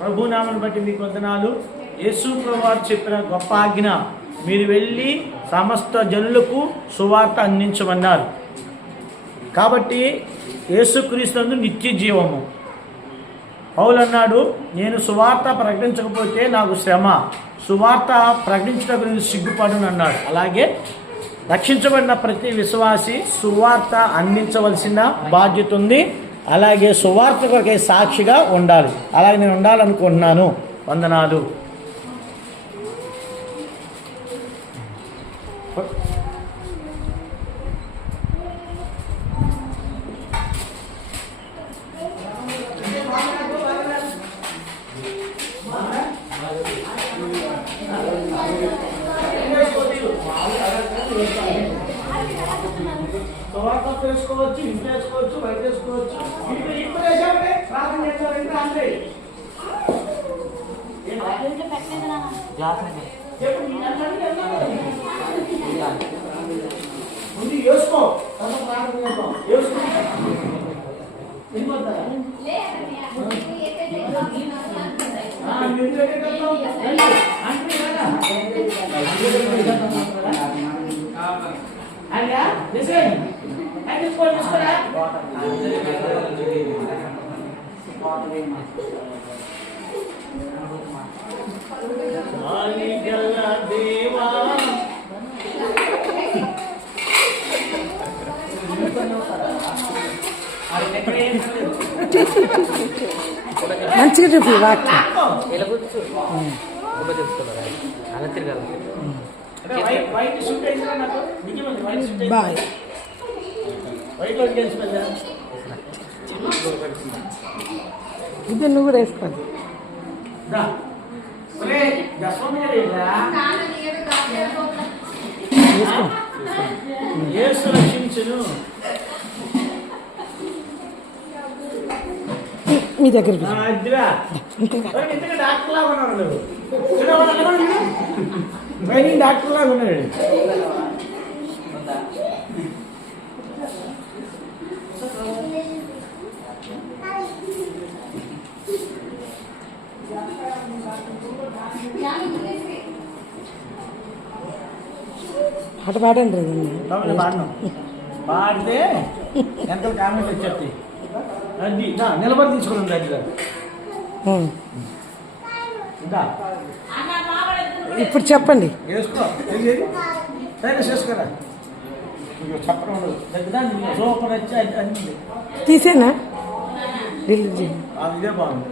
ప్రభునామను బట్టి మీకు వందనాలు. యేసు ప్రభువారు చెప్పిన గొప్ప ఆజ్ఞ, మీరు వెళ్ళి సమస్త జనులకు సువార్త అందించమన్నారు. కాబట్టి యేసుక్రీస్తు నిత్య జీవము. పౌలు అన్నాడు, నేను సువార్త ప్రకటించకపోతే నాకు శ్రమ, సువార్త ప్రకటించడం గురించి సిగ్గుపడును అన్నాడు. అలాగే రక్షించబడిన ప్రతి విశ్వాసి సువార్త అందించవలసిన బాధ్యత ఉంది. అలాగే సువార్త కొరకై సాక్షిగా ఉండాలి. అలాగే నేను ఉండాలనుకుంటున్నాను. వందనాలు. చేసుకోవచ్చు, ఇంట్లో వేసుకోవచ్చు, బయట వేసుకోవచ్చు. ఇప్పుడు వేసామంటే ప్రార్థన చేస్తారంటే అంతే. ముందు వేసుకో, ప్రార్థన చేస్తాం. వేసుకో వెళ్ళిపోతారా? అయ్యా నిజం తీసుకురా. దేవా మంచిగా చెప్పి వాక్యం బాయ్ ఇది నువ్వు కూడా వేసుకోండి. మీ దగ్గర డాక్టర్ లాగా ఉన్నాడు. డాక్టర్ లాగా ఉన్నాడు. పాట పాడండి. పాడితే ఎంత కామెంట్ వచ్చేది. అది నిలబడి తీసుకున్నాం దగ్గర. ఇప్పుడు చెప్పండి. వేసుకో చేసుకోరా. చెప్పడం దగ్గర సూపర్ వచ్చి తీసేనా? ఇదే బాగుంది.